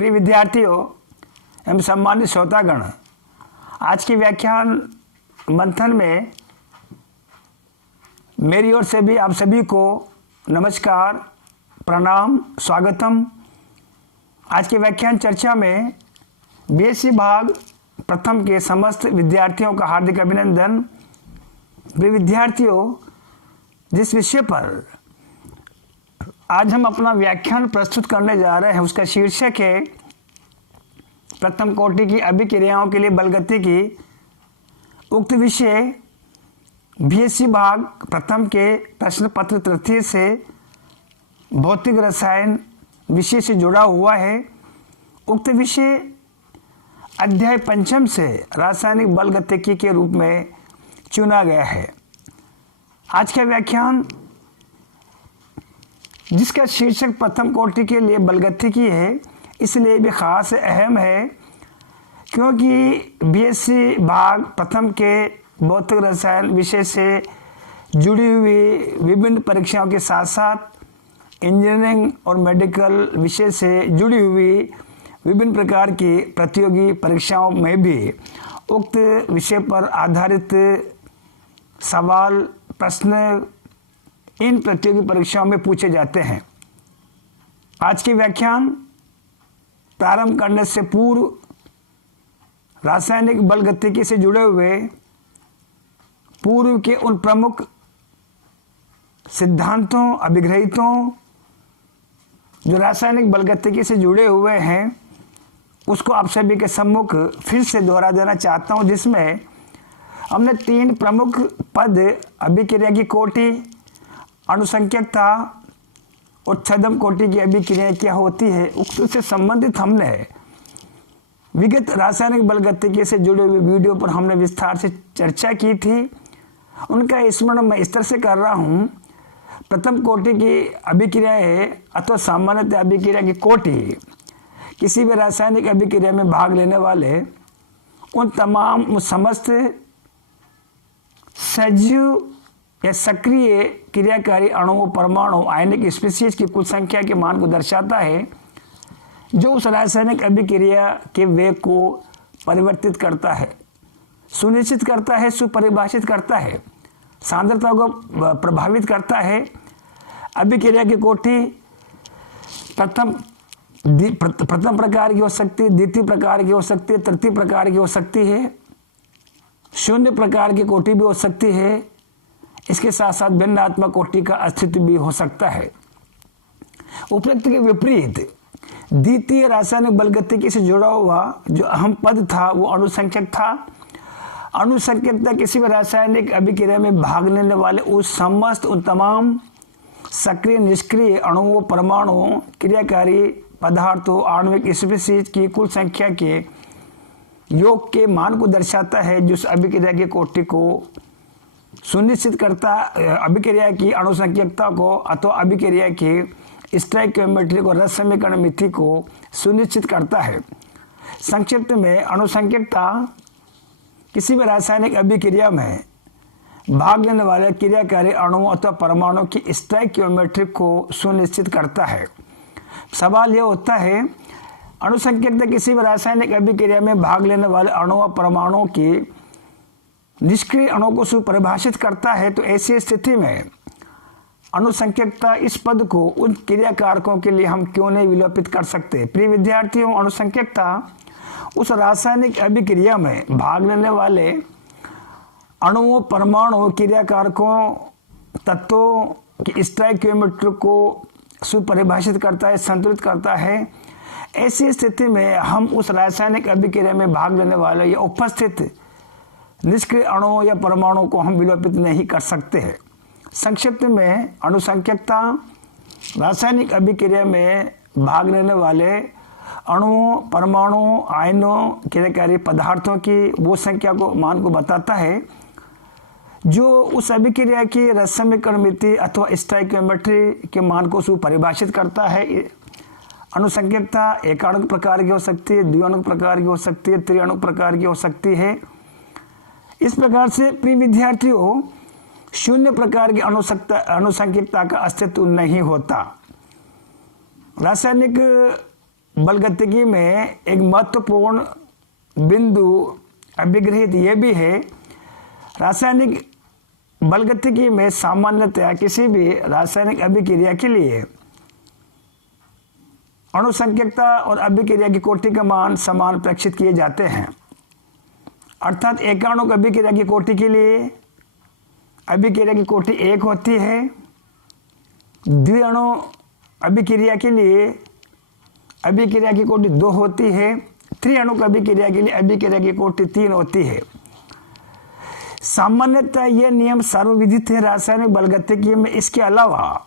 प्रिय विद्यार्थियों एवं सम्मानित श्रोतागण, आज की व्याख्यान मंथन में मेरी ओर से भी आप सभी को नमस्कार, प्रणाम, स्वागतम। आज के व्याख्यान चर्चा में बीएससी भाग प्रथम के समस्त विद्यार्थियों का हार्दिक अभिनंदन। प्रिय विद्यार्थियों, जिस विषय पर आज हम अपना व्याख्यान प्रस्तुत करने जा रहे हैं उसका शीर्षक है प्रथम कोटि की अभिक्रियाओं के लिए बलगति की। उक्त विषय बीएससी भाग प्रथम के प्रश्न पत्र तृतीय से भौतिक रसायन विषय से जुड़ा हुआ है। उक्त विषय अध्याय पंचम से रासायनिक बलगतिकी के रूप में चुना गया है। आज का व्याख्यान जिसका शीर्षक प्रथम कोटि के लिए बलगतिकी है, इसलिए भी खास अहम है क्योंकि बीएससी भाग प्रथम के भौतिक रसायन विषय से जुड़ी हुई विभिन्न परीक्षाओं के साथ साथ इंजीनियरिंग और मेडिकल विषय से जुड़ी हुई विभिन्न प्रकार की प्रतियोगी परीक्षाओं में भी उक्त विषय पर आधारित सवाल प्रश्न इन प्रतियोगी परीक्षाओं में पूछे जाते हैं। आज की व्याख्यान प्रारंभ करने से पूर्व रासायनिक बलगतिकी से जुड़े हुए पूर्व के उन प्रमुख सिद्धांतों, अभिग्रहितों जो रासायनिक बलगतिकी से जुड़े हुए हैं उसको आप सभी के सम्मुख फिर से दोहरा देना चाहता हूं, जिसमें हमने तीन प्रमुख पद अभिक्रिया की कोटि, अणुसंख्यकता और छद्म कोटि की अभिक्रियाएं क्या होती है उससे संबंधित हमने विगत रासायनिक बलगतिकी से जुड़े हुए वीडियो पर हमने विस्तार से चर्चा की थी। उनका स्मरण मैं इस तरह से कर रहा हूं। प्रथम कोटि की अभिक्रियाएं अथवा सामान्यतः अभिक्रिया की कोटि किसी भी रासायनिक अभिक्रिया में भाग लेने वाले उन तमाम समस्त सजीव या सक्रिय क्रियाकारी अणुओं, परमाणु, आयनिक स्पीशीज की कुल संख्या के मान को दर्शाता है जो उस रासायनिक अभिक्रिया के वेग को परिवर्तित करता है, सुनिश्चित करता है, सुपरिभाषित करता है, सांद्रता को प्रभावित करता है। अभिक्रिया की कोटि प्रथम प्रकार की हो सकती है, द्वितीय प्रकार की हो सकती है, तृतीय प्रकार की हो सकती है, शून्य प्रकार की कोटि भी हो सकती है। इसके साथ साथ भिन्नात्मक कोटि का अस्तित्व भी हो सकता है। उपरोक्त के विपरीत द्वितीय रासायनिक बलगतिकी से जुड़ा हुआ जो अहम पद था वो अणुसंख्यक था। अणुसंख्यकता किसी भी रासायनिक अभिक्रिया में भाग लेने वाले उस समस्त उन तमाम सक्रिय निष्क्रिय अणुओं, परमाणुओं, क्रियाकारी पदार्थों, आणविक स्पीशीज की कुल संख्या के योग के मान को दर्शाता है जो अभिक्रिया की कोटि को सुनिश्चित करता, अभिक्रिया की अणुसंख्यकता को अथवा अभिक्रिया की स्टोइकियोमेट्री को, रस समीकरण मिति को सुनिश्चित करता है। संक्षिप्त में अणुसंख्यकता किसी भी रासायनिक अभिक्रिया में भाग लेने वाले क्रियाकारी अणुओं अथवा परमाणु की स्टोइकियोमेट्री को सुनिश्चित करता है। सवाल यह होता है, अणुसंख्यकता किसी भी रासायनिक अभिक्रिया में भाग लेने वाले अणुओं, परमाणुओं की निष्क्रिय अणुओं को सुपरिभाषित करता है, तो ऐसी स्थिति में अणुसंख्यकता इस पद को उन क्रियाकारकों के लिए हम क्यों नहीं विलोपित कर सकते। प्रिय विद्यार्थियों, अणुसंख्यकता उस रासायनिक अभिक्रिया में भाग लेने वाले अणुओं, परमाणु, क्रियाकारकों, तत्वों की स्टोइकियोमेट्री को सुपरिभाषित करता है, संतुलित करता है। ऐसी स्थिति में हम उस रासायनिक अभिक्रिया में भाग लेने वाले या उपस्थित निष्क्रिय अणुओं या परमाणुओं को हम विलोपित नहीं कर सकते हैं। संक्षिप्त में अणुसंख्यकता रासायनिक अभिक्रिया में भाग लेने वाले अणुओं, परमाणुओं, आयनों, क्रियाकारी पदार्थों की वो संख्या को, मान को बताता है जो उस अभिक्रिया की रस समीकरण मिति अथवा स्टोइकियोमेट्री के मान को सुपरिभाषित करता है। अणुसंख्यकता एकाणुक प्रकार की हो सकती है, द्विअणुक प्रकार की हो सकती है, त्रिअणुक प्रकार की हो सकती है। इस प्रकार से प्रिय विद्यार्थियों, शून्य प्रकार की अणुसंख्यकता का अस्तित्व नहीं होता। रासायनिक बलगतिकी में एक महत्वपूर्ण बिंदु अभिगृहित यह भी है, रासायनिक बलगतिकी में सामान्यतया किसी भी रासायनिक अभिक्रिया के लिए अणुसंख्यकता और अभिक्रिया की कोटि का मान समान प्रेक्षित किए जाते हैं। अर्थात एकाणुक अभिक्रिया की कोटि के लिए अभिक्रिया की कोटि 1 होती है, द्विअणु अभिक्रिया के लिए अभिक्रिया की कोटि 2 होती है, त्रिअणुक अभिक्रिया के लिए अभिक्रिया की कोटि 3 होती है। सामान्यतः यह नियम सर्वविदित है रासायनिक बलगतिकी में। इसके अलावा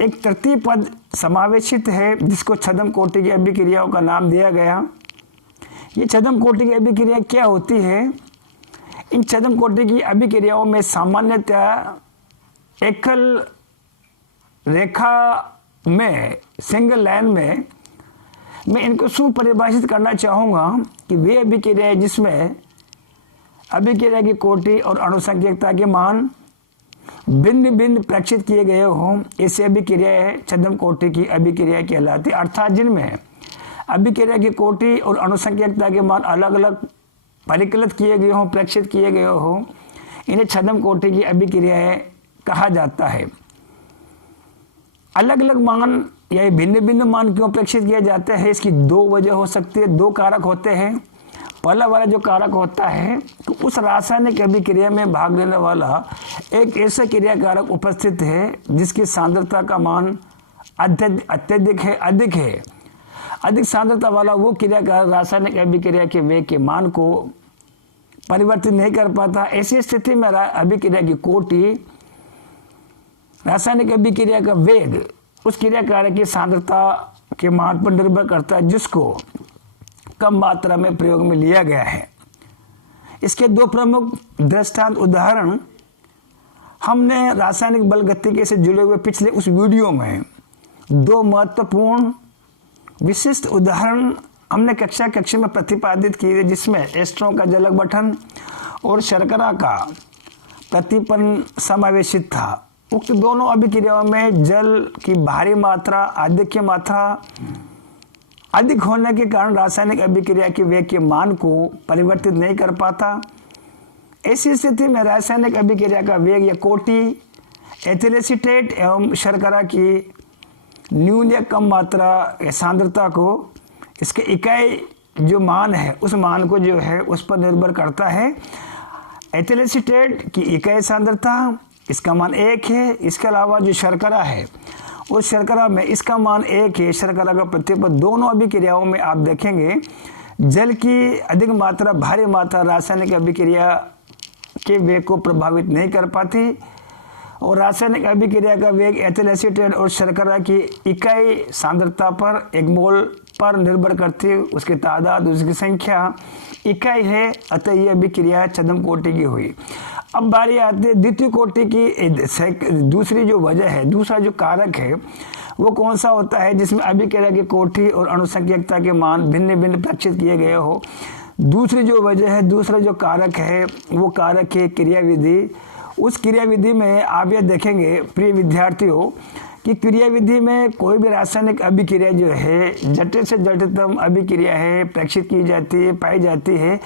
एक तृतीय पद समावेशित है जिसको छद्म कोटि की अभिक्रियाओं का नाम दिया गया। ये छद्म कोटि की अभिक्रिया क्या होती है? इन छद्म कोटि की अभिक्रियाओं में सामान्यतः एकल रेखा में, सिंगल लाइन में, मैं इनको सुपरिभाषित करना चाहूँगा कि वे अभिक्रियाएं जिसमें अभिक्रिया की कोटि और अणुसंख्यकता के मान भिन्न भिन्न प्रेक्षित किए गए हों, ऐसी अभिक्रियाएं छद्म कोटि की अभिक्रिया कहलाती। अर्थात जिनमें अभिक्रिया की कोटि और अणुसंख्यकता के मान अलग अलग परिकलित किए गए हों, प्रेक्षित किए गए हों, इन्हें छद्म कोटि की अभिक्रियाएं कहा जाता है। अलग अलग मान या भिन्न भिन्न मान क्यों प्रेक्षित किए जाते हैं? इसकी 2 वजह हो सकती है, 2 कारक होते हैं। पहला वाला जो कारक होता है तो उस रासायनिक अभिक्रिया में भाग लेने वाला एक ऐसा क्रिया कारक उपस्थित है जिसकी सांद्रता का मान अत्यधिक है, अधिक है। अधिक सांद्रता वाला वो क्रिया कारक रासायनिक अभिक्रिया के वेग के मान को परिवर्तित नहीं कर पाता। ऐसी स्थिति में अभिक्रिया की कोटि रासायनिक अभिक्रिया का वेग उस क्रिया कारक की सांद्रता के मान पर निर्भर करता है जिसको कम मात्रा में प्रयोग में लिया गया है। इसके 2 प्रमुख दृष्टांत उदाहरण हमने रासायनिक बलगतिकी से जुड़े हुए पिछले उस वीडियो में 2 महत्वपूर्ण विशिष्ट उदाहरण हमने कक्षा में प्रतिपादित किए, जिसमें एस्ट्रोन का जलक गठन और शर्करा का प्रतिपन्न समावेशित था। उक्त दोनों अभिक्रियाओं में जल की भारी मात्रा, आधिक्य मात्रा अधिक होने के कारण रासायनिक अभिक्रिया के वेग के मान को परिवर्तित नहीं कर पाता। ऐसी स्थिति में रासायनिक अभिक्रिया का वेग या कोटि एथिल एसीटेट एवं शर्करा की न्यून या कम मात्रा या सांद्रता को, इसके इकाई जो मान है उस मान को जो है उस पर निर्भर करता है। एथिल एसीटेट की इकाई सांद्रता, इसका मान 1 है। इसके अलावा जो शर्करा है उस शर्करा में इसका मान 1 है। शर्करा का प्रतिपद दोनों अभिक्रियाओं में आप देखेंगे जल की अधिक मात्रा, भारी मात्रा रासायनिक अभिक्रिया के वेग को प्रभावित नहीं कर पाती और रासायनिक अभिक्रिया का वेग एथिल एसीटेट और शर्करा की इकाई सांद्रता पर, एक मोल पर निर्भर करती है। उसकी तादाद, उसकी संख्या इकाई है, अतः यह अभिक्रिया छद्म कोटि की हुई। अब बारी आती है द्वितीय कोटि की। दूसरी जो वजह है, दूसरा जो कारक है वो कौन सा होता है जिसमें अभिक्रिया की कोटि और अणुसंख्यकता के मान भिन्न भिन्न प्रेक्षित किए गए हो। दूसरी जो वजह है, दूसरा जो कारक है वो कारक है क्रियाविधि। उस क्रियाविधि में आप ये देखेंगे प्रिय विद्यार्थियों कि क्रियाविधि में कोई भी रासायनिक अभिक्रिया जो है जटिल से जटिलतम अभिक्रिया है प्रेक्षित की जाती है, पाई जाती है।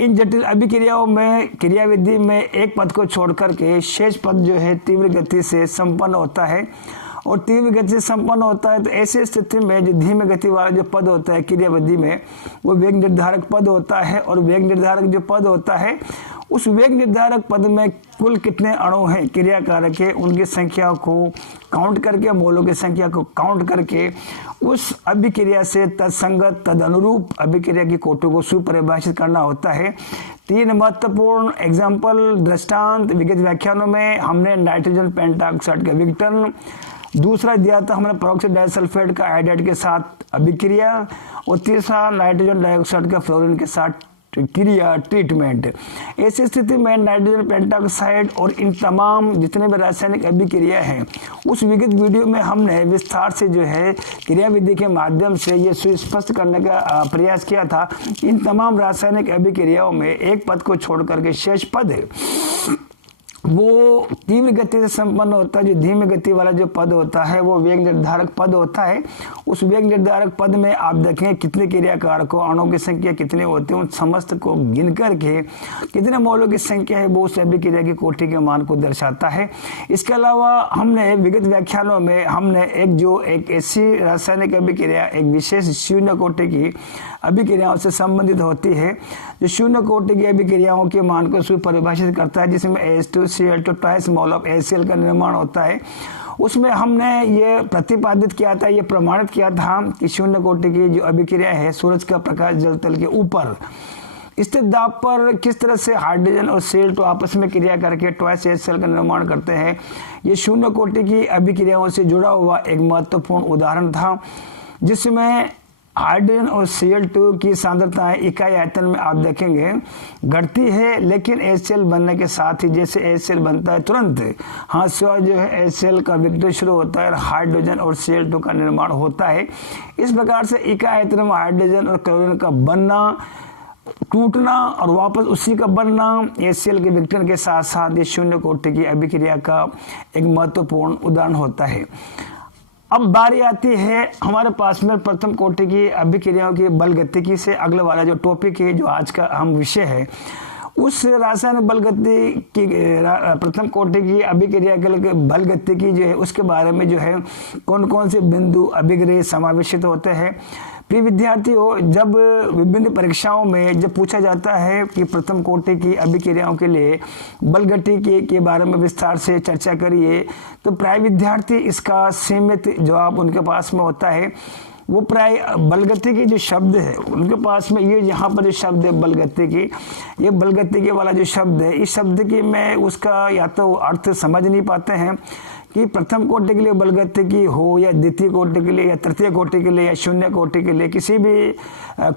इन जटिल अभिक्रियाओं में क्रियाविधि में एक पद को छोड़ करके शेष पद जो है तीव्र गति से संपन्न होता है और तीव्र गति से संपन्न होता है। तो ऐसी स्थिति में जो धीमी गति वाला जो पद होता है क्रियाविधि में वो वेग निर्धारक पद होता है और वेग निर्धारक जो पद होता है उस वेग निर्धारक पद में कुल कितने अणु हैं क्रिया कारक है उनकी संख्या को काउंट करके, मोलों की संख्या को काउंट करके उस अभिक्रिया से तत्संगत तदनुरूप अभिक्रिया की कोटि को सुपरिभाषित करना होता है। 3 महत्वपूर्ण एग्जाम्पल दृष्टांत विगत व्याख्यानों में हमने नाइट्रोजन पेंटाऑक्साइड का विघटन, दूसरा दिया था हमने पेरोक्साइड डाइसल्फाइड का आयोडाइड के साथ अभिक्रिया और तीसरा नाइट्रोजन डाइऑक्साइड का फ्लोरीन के साथ क्रिया ट्रीटमेंट। ऐसी स्थिति में नाइट्रोजन पेंटाऑक्साइड और इन तमाम जितने भी रासायनिक अभिक्रिया हैं उस विगत वीडियो में हमने विस्तार से जो है क्रियाविधि के माध्यम से ये सुस्पष्ट करने का प्रयास किया था। इन तमाम रासायनिक अभिक्रियाओं में एक पद को छोड़ करके शेष पद वो तीव्र गति से संपन्न होता है। जो धीमी गति वाला जो पद होता है वो वेग निर्धारक पद होता है। उस वेग निर्धारक पद में आप देखें कितने क्रियाकारकों अणुओं की संख्या कितने होते हैं, उन समस्त को गिन करके कितने मौलों की संख्या है वो उस अभिक्रिया की कोटि के मान को दर्शाता है। इसके अलावा हमने विगत व्याख्यानों में हमने एक ऐसी रासायनिक अभिक्रिया एक विशेष शून्य कोटि की अभिक्रियाओं से संबंधित होती है जो शून्य कोटि की अभिक्रियाओं के मान को सुपरिभाषित करता है, जिसमें H2Cl2 twice mole of HCl का निर्माण होता है। उसमें हमने ये प्रतिपादित किया था, ये प्रमाणित किया था कि शून्य कोटि की जो अभिक्रिया है सूरज का प्रकाश जल तल के ऊपर स्थित दाब पर किस तरह से हाइड्रोजन और Cl2 आपस में क्रिया करके ट्वाइस HCl का निर्माण करते हैं। ये शून्य कोटि की अभिक्रियाओं से जुड़ा हुआ एक महत्वपूर्ण उदाहरण था, जिसमें हाइड्रोजन और Cl2 की सांद्रताएं इकाई आयतन में आप देखेंगे घटती है, लेकिन HCl बनने के साथ ही जैसे HCl बनता है तुरंत हाथ से जो है HCl का विघटन शुरू होता है और हाइड्रोजन और Cl2 का निर्माण होता है। इस प्रकार से इकाई आयतन में हाइड्रोजन और क्लोरीन का बनना, टूटना और वापस उसी का बनना HCl के विघटन के साथ साथ ये शून्य कोटि की अभिक्रिया का एक महत्वपूर्ण उदाहरण होता है। अब बारी आती है हमारे पास में प्रथम कोटि की अभिक्रियाओं की बल गतिकी से। अगला वाला जो टॉपिक है जो आज का अहम विषय है, उस रासायनिक बल गति की प्रथम कोटि की अभिक्रिया के लिए बल गतिकी जो है उसके बारे में जो है कौन कौन से बिंदु अभिग्रह समावेशित होते हैं। प्रिय विद्यार्थी हो, जब विभिन्न परीक्षाओं में जब पूछा जाता है कि प्रथम कोटि की अभिक्रियाओं के लिए बल गतिकी के बारे में विस्तार से चर्चा करिए, तो प्राय विद्यार्थी इसका सीमित जवाब उनके पास में होता है। वो प्राय बल गतिकी जो शब्द है उनके पास में ये यहाँ पर जो शब्द है बल गतिकी, ये बल गतिकी वाला जो शब्द है, इस शब्द की में उसका या तो अर्थ समझ नहीं पाते हैं कि प्रथम कोटि के लिए बल गतिकी हो या द्वितीय कोटि के लिए या तृतीय कोटि के लिए या शून्य कोटि के लिए, किसी भी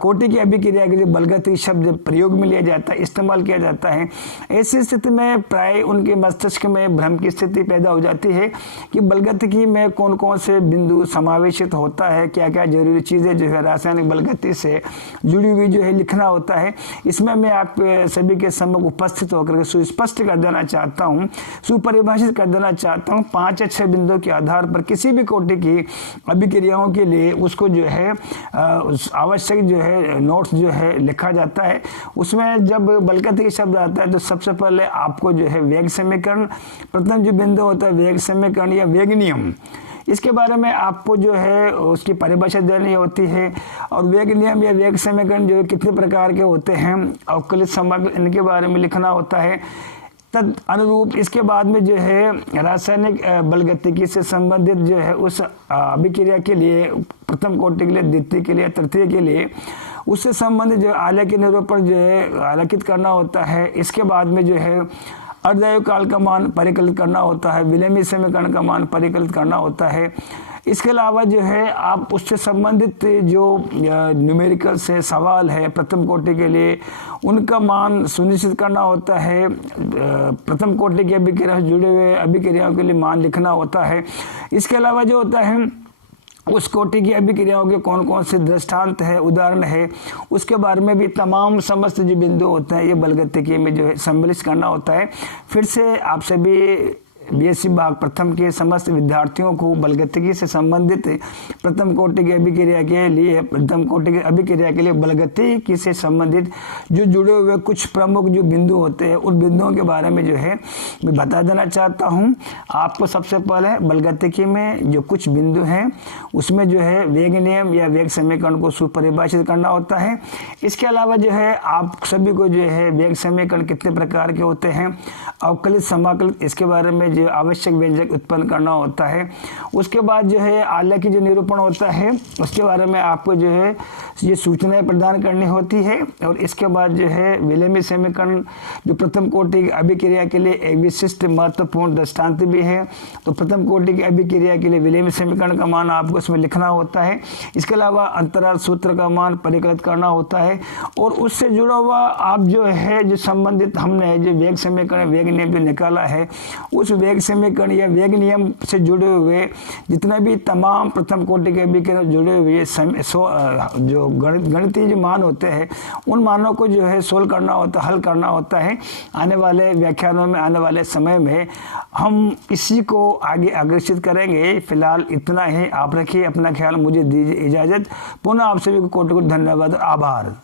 कोटि की अभिक्रिया के लिए बल गतिकी शब्द प्रयोग में लिया जाता है, इस्तेमाल किया जाता है। ऐसी स्थिति में प्राय उनके मस्तिष्क में भ्रम की स्थिति पैदा हो जाती है कि बल गतिकी में कौन कौन से बिंदु समावेशित होता है, क्या क्या जरूरी चीज़ें जो है रासायनिक बल गति से जुड़ी हुई जो है लिखना होता है। इसमें मैं आप सभी के सम्मुख उपस्थित होकर सुस्पष्ट कर देना चाहता हूँ, सुपरिभाषित कर देना चाहता हूँ। 5 या 6 बिंदुओं के आधार पर किसी भी कोटि की अभिक्रियाओं के लिए उसको जो है आवश्यक जो है नोट्स जो है लिखा जाता है। उसमें जब बल गतिकी शब्द आता है तो सबसे पहले आपको जो है वेग समीकरण, प्रथम जो बिंदु होता है वेग समीकरण या वेग नियम, इसके बारे में आपको जो है उसकी परिभाषा देनी होती है। और वेग नियम या वेग समीकरण जो है कितने प्रकार के होते हैं, अवकलित समाकल, इनके बारे में लिखना होता है। तद अनुरूप इसके बाद में जो है रासायनिक बल गतिकी से संबंधित जो है उस अभिक्रिया के लिए प्रथम कोटि के लिए, द्वितीय के लिए, तृतीय के लिए उससे संबंधित जो आलेख के निरूपण जो है आलेखित करना होता है। इसके बाद में जो है अर्धआयु काल का मान परिकलित करना होता है, विलेमी समीकरण का मान परिकलित करना होता है। इसके अलावा जो है आप उससे संबंधित जो न्यूमेरिकल से सवाल है प्रथम कोटि के लिए उनका मान सुनिश्चित करना होता है। प्रथम कोटि की अभिक्रिया से जुड़े हुए अभिक्रियाओं के लिए मान लिखना होता है। इसके अलावा जो होता है उस कोटि की अभिक्रियाओं के कौन कौन से दृष्टांत है, उदाहरण है, उसके बारे में भी तमाम समस्त जो बिंदु होते हैं ये बल गतिकी में जो है सम्मिलित करना होता है। फिर से आप सभी बीएससी भाग प्रथम के समस्त विद्यार्थियों को बल गतिकी से संबंधित प्रथम कोटि की अभिक्रिया के लिए, प्रथम कोटि की अभिक्रिया के लिए बल गतिकी से संबंधित जो जुड़े हुए कुछ प्रमुख जो बिंदु होते हैं उन बिंदुओं के बारे में जो है मैं बता देना चाहता हूं आपको। सबसे पहले बल गतिकी में जो कुछ बिंदु हैं उसमें जो है वेग नियम या वेग समीकरण को सुपरिभाषित करना होता है। इसके अलावा जो है आप सभी को जो है वेग समीकरण कितने प्रकार के होते हैं, अवकलित समाकलित, इसके बारे में जो आवश्यक व्यंजक उत्पन्न करना होता है। उसके बाद जो है आलेख की जो निरूपण होता है उसके बारे में आपको जो है ये सूचनाएं प्रदान करनी होती है। और इसके बाद जो है विलेमी समीकरण जो प्रथम कोटि की अभिक्रिया के लिए एक विशिष्ट महत्वपूर्ण दृष्टांत भी है। तो प्रथम कोटि की अभिक्रिया के लिए विलेमी समीकरण का मान आपको इसमें लिखना होता है। इसके अलावा अंतराल सूत्र का मान परिकलित करना होता है और उससे जुड़ा हुआ आप जो है जो संबंधित हमने जो वेग समीकरण वेग नियम जो निकाला है उस वेग समीकरण या वेग नियम से जुड़े हुए जितने भी तमाम प्रथम कोटि के अभिक्रिया जुड़े हुए जो जो गणितीय जो मान होते हैं उन मानों को जो है सोल्व करना होता है, हल करना होता है। आने वाले व्याख्यानों में, आने वाले समय में हम इसी को आगे अग्रसित करेंगे। फिलहाल इतना ही। आप रखिए अपना ख्याल, मुझे दीजिए इजाज़त। पुनः आप सभी को कोटि कोटि धन्यवाद और आभार।